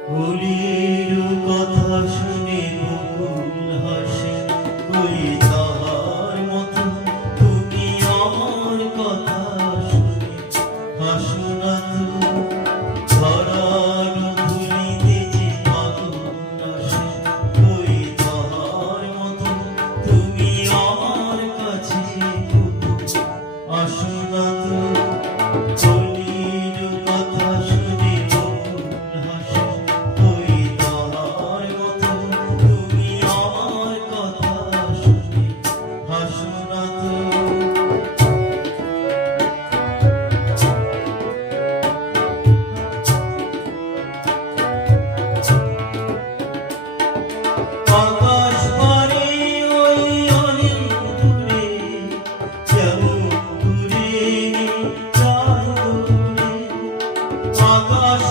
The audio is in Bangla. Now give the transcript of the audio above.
কলির কথা শুনে বকুল হাসে ওই আকাশ